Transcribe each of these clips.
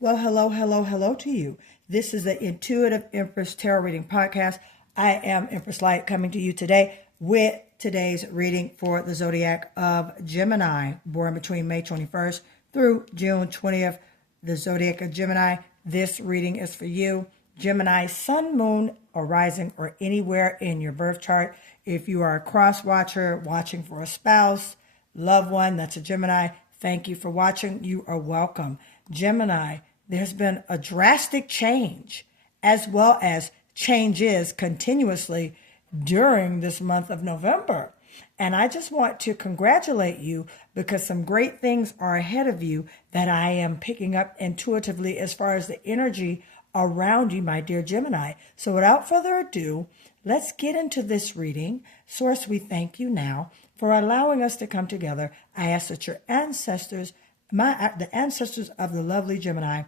Well, hello, hello, hello to you. This is the Intuitive Empress Tarot Reading Podcast. I am Empress Light coming to you today with today's reading for the zodiac of Gemini, born between May 21st through June 20th. The zodiac of Gemini, this reading is for you. Gemini, sun, moon, or rising, or anywhere in your birth chart. If you are a cross watcher, watching for a spouse, loved one, that's a Gemini. Thank you for watching. You are welcome. Gemini, there's been a drastic change as well as changes continuously during this month of November. And I just want to congratulate you because some great things are ahead of you that I am picking up intuitively as far as the energy around you, my dear Gemini. So without further ado, let's get into this reading. Source, we thank you now for allowing us to come together. I ask that your ancestors, the ancestors of the lovely Gemini,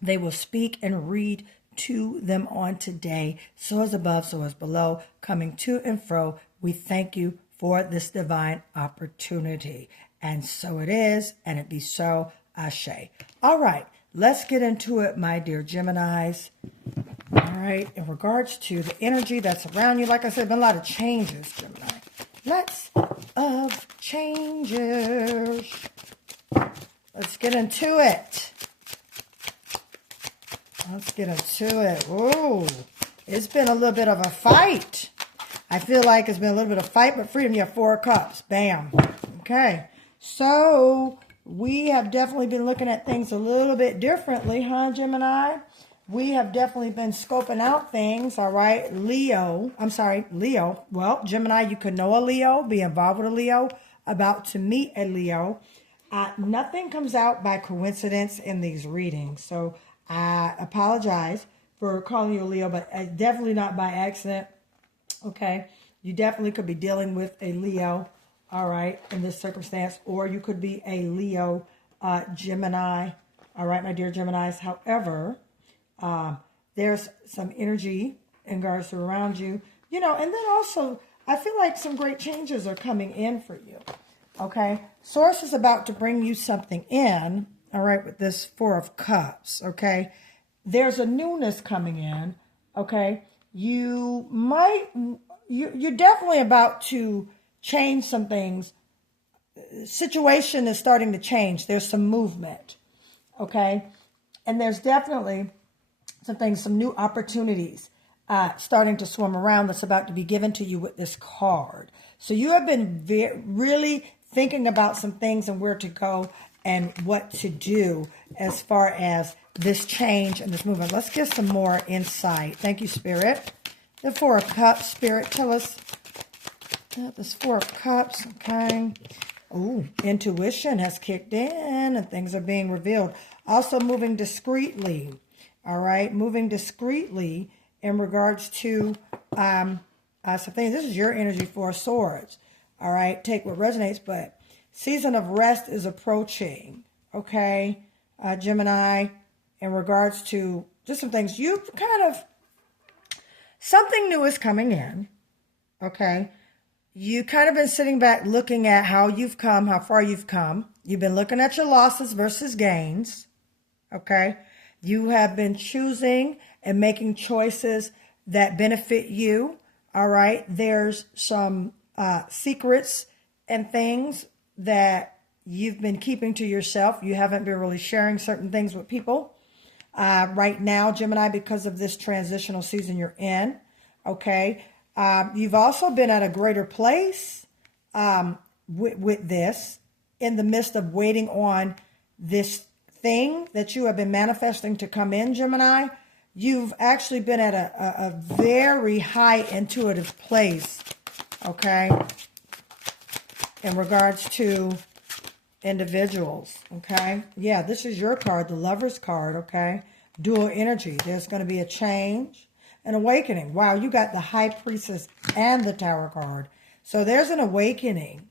they will speak and read to them on today. So as above, so as below, coming to and fro. We thank you for this divine opportunity. And so it is, and it be so, Ashe. All right, let's get into it, my dear Geminis. All right, in regards to the energy that's around you, like I said, been a lot of changes, Gemini. Lots of changes. Let's get into it. Let's get into it. Ooh, it's been a little bit of a fight. I feel like it's been a little bit of fight, but freedom, you have 4 cups. Bam. Okay. So we have definitely been looking at things a little bit differently, huh, Gemini? We have definitely been scoping out things, all right? Leo. Well, Gemini, you could know a Leo, be involved with a Leo, about to meet a Leo. Nothing comes out by coincidence in these readings. So I apologize for calling you a Leo, but definitely not by accident. Okay, you definitely could be dealing with a Leo, all right, in this circumstance, or you could be a Leo Gemini, all right, my dear Geminis. However, there's some energy in regards to around you, and then also I feel like some great changes are coming in for you, okay? Source is about to bring you something in, all right, with this 4 of Cups, okay? There's a newness coming in, okay? You're definitely about to change some things. Situation is starting to change. There's some movement, okay? And there's definitely some new opportunities starting to swim around that's about to be given to you with this card. So you have been really thinking about some things and where to go and what to do as far as this change and this movement. Let's get some more insight. Thank you, Spirit. The 4 of Cups, Spirit, tell us. This 4 of Cups, okay. Ooh, intuition has kicked in and things are being revealed. Also moving discreetly, all right. Moving discreetly in regards to some things. This is your energy, 4 of Swords, all right. Take what resonates, but season of rest is approaching, okay, Gemini, in regards to just some things. You've something new is coming in, okay. You kind of been sitting back looking at how you've come, how far you've come. You've been looking at your losses versus gains, okay. You have been choosing and making choices that benefit you, all right. There's some secrets and things that you've been keeping to yourself. You haven't been really sharing certain things with people right now, Gemini, because of this transitional season you're in. Okay. You've also been at a greater place with this in the midst of waiting on this thing that you have been manifesting to come in, Gemini. You've actually been at a very high intuitive place. Okay. In regards to individuals, okay? Yeah, this is your card, the Lover's card, okay? Dual energy. There's going to be a change, an awakening. Wow, you got the High Priestess and the Tower card. So there's an awakening,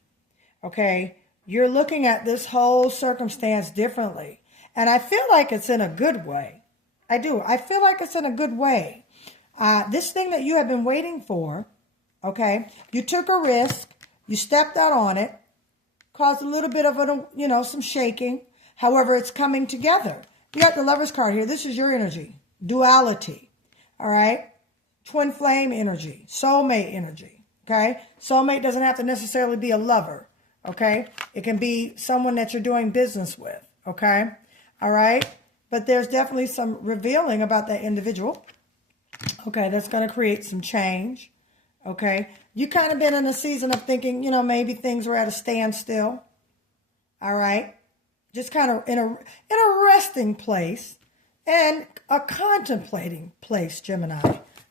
okay? You're looking at this whole circumstance differently. And I feel like it's in a good way. I do. I feel like it's in a good way. This thing that you have been waiting for, okay? You took a risk. You stepped out on it, caused a little bit of some shaking. However, it's coming together. You got the Lovers card here. This is your energy. Duality. All right? Twin flame energy. Soulmate energy. Okay? Soulmate doesn't have to necessarily be a lover. Okay? It can be someone that you're doing business with. Okay? All right? But there's definitely some revealing about that individual. Okay? That's going to create some change. Okay? You kind of been in a season of thinking, you know, maybe things were at a standstill. All right? Just kind of in a resting place and a contemplating place, Gemini.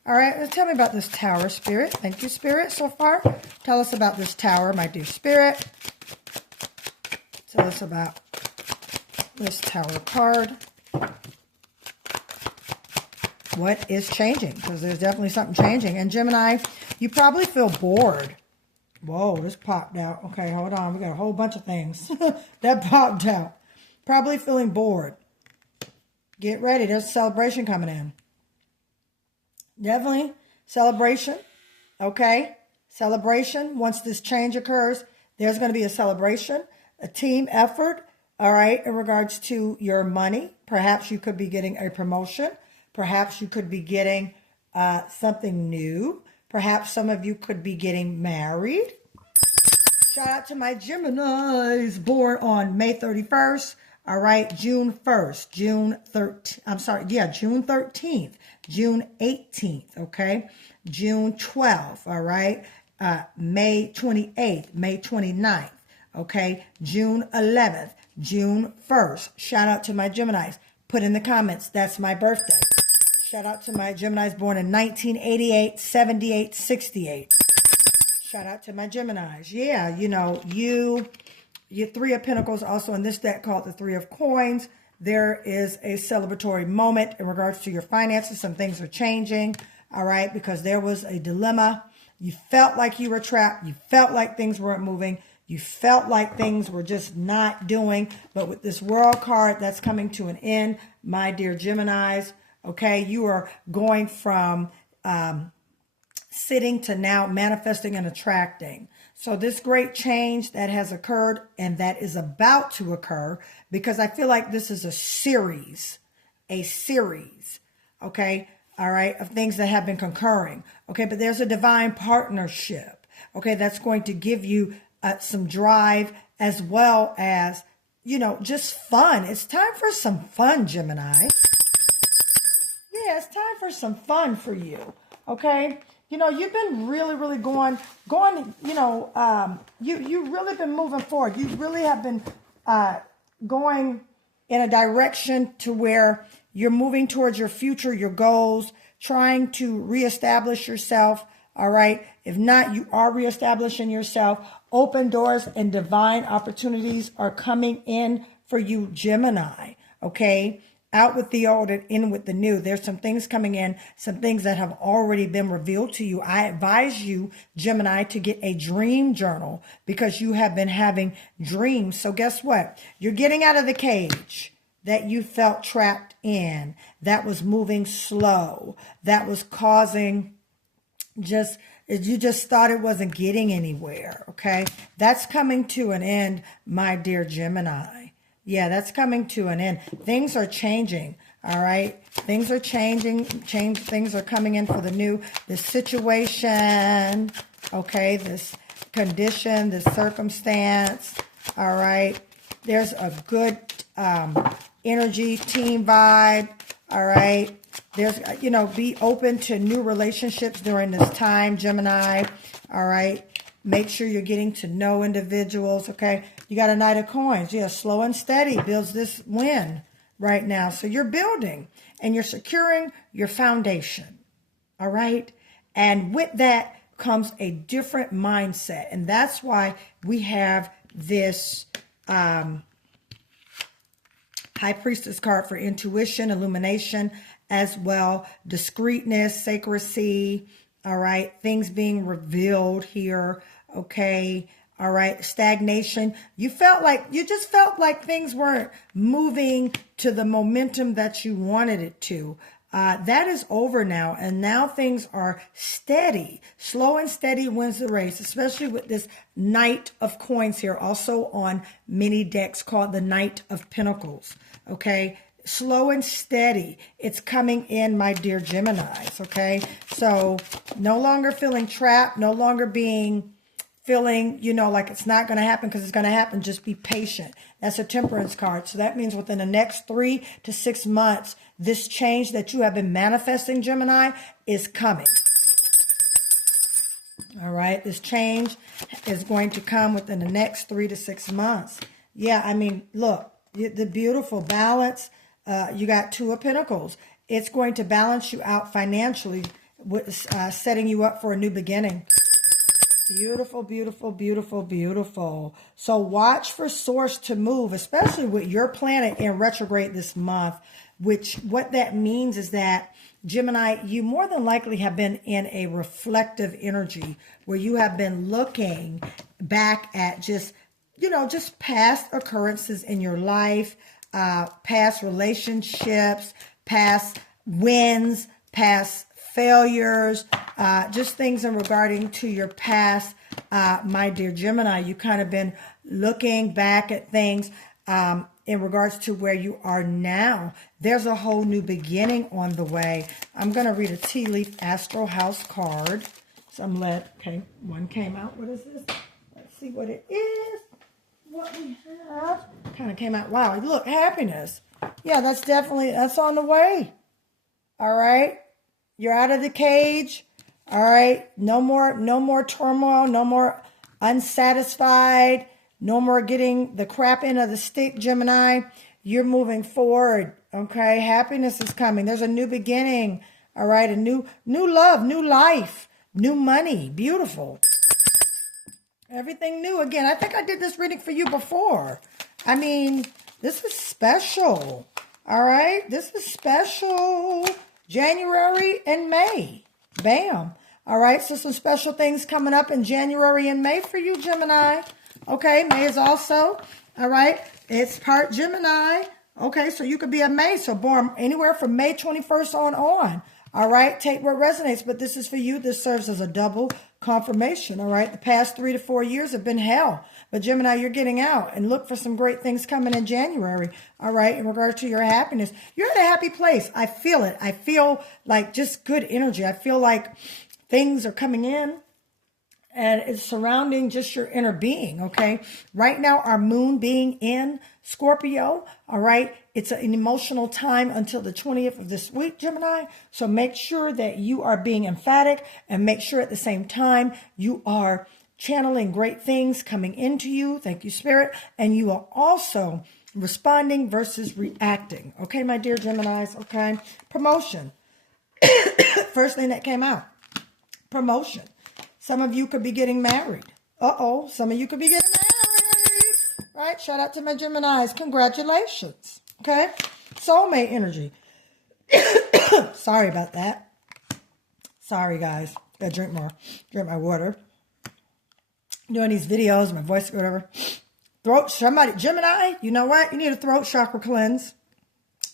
All right, tell me about this Tower, Spirit. Thank you, Spirit, so far. Tell us about this Tower, my dear Spirit. Tell us about this Tower card. What is changing? Because there's definitely something changing. And Gemini, you probably feel bored. Whoa, this popped out. Okay, hold on. We got a whole bunch of things that popped out. Probably feeling bored. Get ready. There's a celebration coming in. Definitely celebration. Okay? Celebration. Once this change occurs, there's going to be a celebration, a team effort, all right, in regards to your money. Perhaps you could be getting a promotion. Perhaps you could be getting something new. Perhaps some of you could be getting married. Shout out to my Geminis born on May 31st. All right, June 1st, June 13th, June 13th, June 18th, okay? June 12th, all right? May 28th, May 29th, okay? June 11th, June 1st. Shout out to my Geminis. Put in the comments, that's my birthday. Shout out to my Geminis born in 1988, 78, 68. Shout out to my Geminis. Yeah, you know, your Three of Pentacles also in this deck called the Three of Coins. There is a celebratory moment in regards to your finances. Some things are changing, all right, because there was a dilemma. You felt like you were trapped. You felt like things weren't moving. You felt like things were just not doing. But with this World card, that's coming to an end, my dear Geminis. Okay, you are going from sitting to now manifesting and attracting. So this great change that has occurred and that is about to occur, because I feel like this is a series, okay, all right, of things that have been concurring. Okay, but there's a divine partnership, okay, that's going to give you some drive as well as, you know, just fun. It's time for some fun, Gemini. Yeah, it's time for some fun for you, okay? You know, you've been really going, you know, you've really been moving forward. You really have been going in a direction to where you're moving towards your future, your goals, trying to reestablish yourself, all right? If not, you are reestablishing yourself. Open doors and divine opportunities are coming in for you, Gemini, okay? Out with the old and in with the new. There's some things coming in, some things that have already been revealed to you. I advise you, Gemini, to get a dream journal because you have been having dreams. So guess what? You're getting out of the cage that you felt trapped in, that was moving slow, that was causing you just thought it wasn't getting anywhere, okay? That's coming to an end, my dear Gemini. Yeah, that's coming to an end. Things are changing, all right? Things are changing. Things are coming in for the new. This situation, okay, this condition, this circumstance, all right? There's a good energy, team vibe, all right? There's, you know, be open to new relationships during this time, Gemini, all right? Make sure you're getting to know individuals, okay? You got a Knight of Coins. Yeah, slow and steady builds this win right now. So you're building and you're securing your foundation, all right? And with that comes a different mindset. And that's why we have this High Priestess card for intuition, illumination, as well, discreetness, sacredcy, all right? Things being revealed here, okay? All right, stagnation. You just felt like things weren't moving to the momentum that you wanted it to. That is over now, and now things are steady. Slow and steady wins the race, especially with this Knight of Coins here, also on many decks called the Knight of Pentacles. Okay, slow and steady. It's coming in, my dear Geminis, okay? So no longer feeling trapped, no longer feeling, like it's not going to happen because it's going to happen. Just be patient. That's a Temperance card. So that means within the next 3 to 6 months, this change that you have been manifesting, Gemini, is coming. All right. This change is going to come within the next 3 to 6 months. Yeah. I mean, look, the beautiful balance. You got Two of Pentacles. It's going to balance you out financially, with setting you up for a new beginning. Beautiful, beautiful, beautiful, beautiful. So watch for source to move, especially with your planet in retrograde this month, which what that means is that, Gemini, you more than likely have been in a reflective energy where you have been looking back at just past occurrences in your life, past relationships, past wins, past failures, just things in regarding to your past, my dear Gemini. You kind of been looking back at things in regards to where you are now. There's a whole new beginning on the way. I'm going to read a tea leaf astro house card. So okay, one came out. What is this? Let's see what it is. What we have kind of came out. Wow, look, happiness. Yeah, that's on the way. All right. You're out of the cage. All right. No more turmoil. No more unsatisfied. No more getting the crap end of the stick, Gemini. You're moving forward. Okay. Happiness is coming. There's a new beginning. All right. A new love, new life, new money. Beautiful. Everything new. Again, I think I did this reading for you before. I mean, this is special. All right. This is special. January and May. Bam. All right. So some special things coming up in January and May for you, Gemini. Okay. May is also, all right. It's part Gemini. Okay. So you could be a May. So born anywhere from May 21st on. All right. Take what resonates. But this is for you. This serves as a double confirmation. All right. The past 3 to 4 years have been hell. But Gemini, you're getting out, and look for some great things coming in January. All right. In regard to your happiness, you're in a happy place. I feel it. I feel like just good energy. I feel like things are coming in and it's surrounding just your inner being. Okay. Right now, our moon being in Scorpio. All right. It's an emotional time until the 20th of this week, Gemini. So make sure that you are being emphatic, and make sure at the same time you are channeling great things coming into you. Thank you, Spirit. And you are also responding versus reacting. Okay, my dear Geminis. Okay. Promotion. First thing that came out. Promotion. Some of you could be getting married. Some of you could be getting married. Right? Shout out to my Geminis. Congratulations. Okay. Soulmate energy. Sorry about that. Sorry, guys. Gotta drink more. Drink my water. Doing these videos, my voice, whatever. Gemini, you know what? You need a throat chakra cleanse.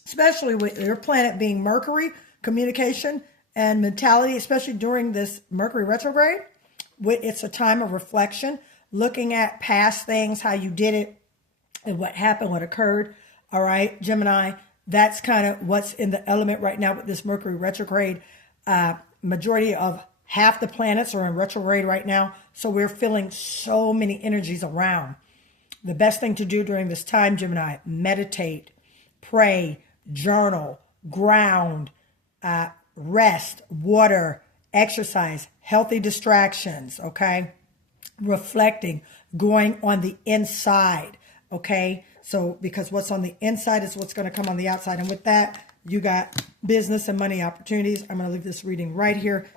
Especially with your planet being Mercury, communication and mentality, especially during this Mercury retrograde. It's a time of reflection, looking at past things, how you did it, and what happened, what occurred. All right, Gemini, that's kind of what's in the element right now with this Mercury retrograde. Majority of half the planets are in retrograde right now. So we're feeling so many energies around. The best thing to do during this time, Gemini, meditate, pray, journal, ground, rest, water, exercise, healthy distractions, okay? Reflecting, going on the inside, okay? So because what's on the inside is what's going to come on the outside. And with that, you got business and money opportunities. I'm going to leave this reading right here.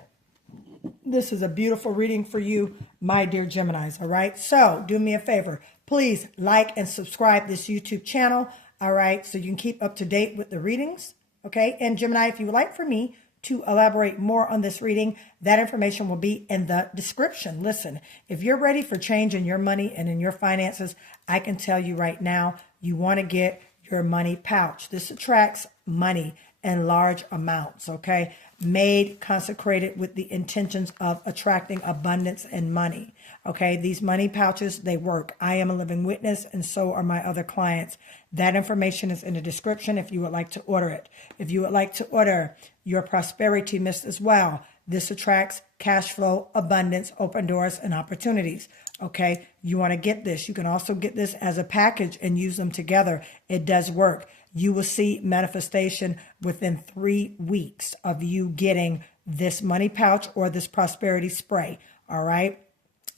This is a beautiful reading for you, my dear Geminis, all right? So do me a favor. Please like and subscribe this YouTube channel, all right? So you can keep up to date with the readings, okay? And Gemini, if you would like for me to elaborate more on this reading, that information will be in the description. Listen, if you're ready for change in your money and in your finances, I can tell you right now, you want to get your money pouch. This attracts money in large amounts, okay? Made, consecrated with the intentions of attracting abundance and money, okay? These money pouches, they work. I am a living witness, and so are my other clients. That information is in the description if you would like to order it. If you would like to order your prosperity mist as well, this attracts cash flow, abundance, open doors, and opportunities. Okay, you want to get this. You can also get this as a package and use them together. It does work. You will see manifestation within 3 weeks of you getting this money pouch or this prosperity spray. All right.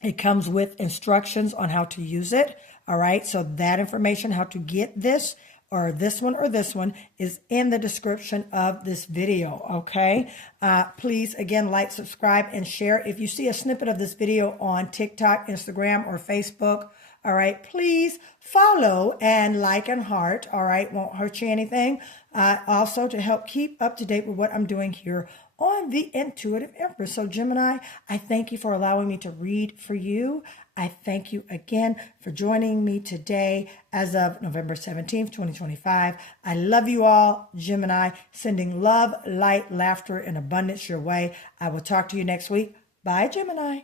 It comes with instructions on how to use it. All right. So that information, how to get this or this one is in the description of this video. Okay. Please, again, like, subscribe, and share. If you see a snippet of this video on TikTok, Instagram, or Facebook, all right, please follow and like and heart. All right. Won't hurt you anything. Also to help keep up to date with what I'm doing here on the Intuitive Empress. So Gemini, I thank you for allowing me to read for you. I thank you again for joining me today as of November 17th, 2025. I love you all, Gemini, sending love, light, laughter, and abundance your way. I will talk to you next week. Bye, Gemini.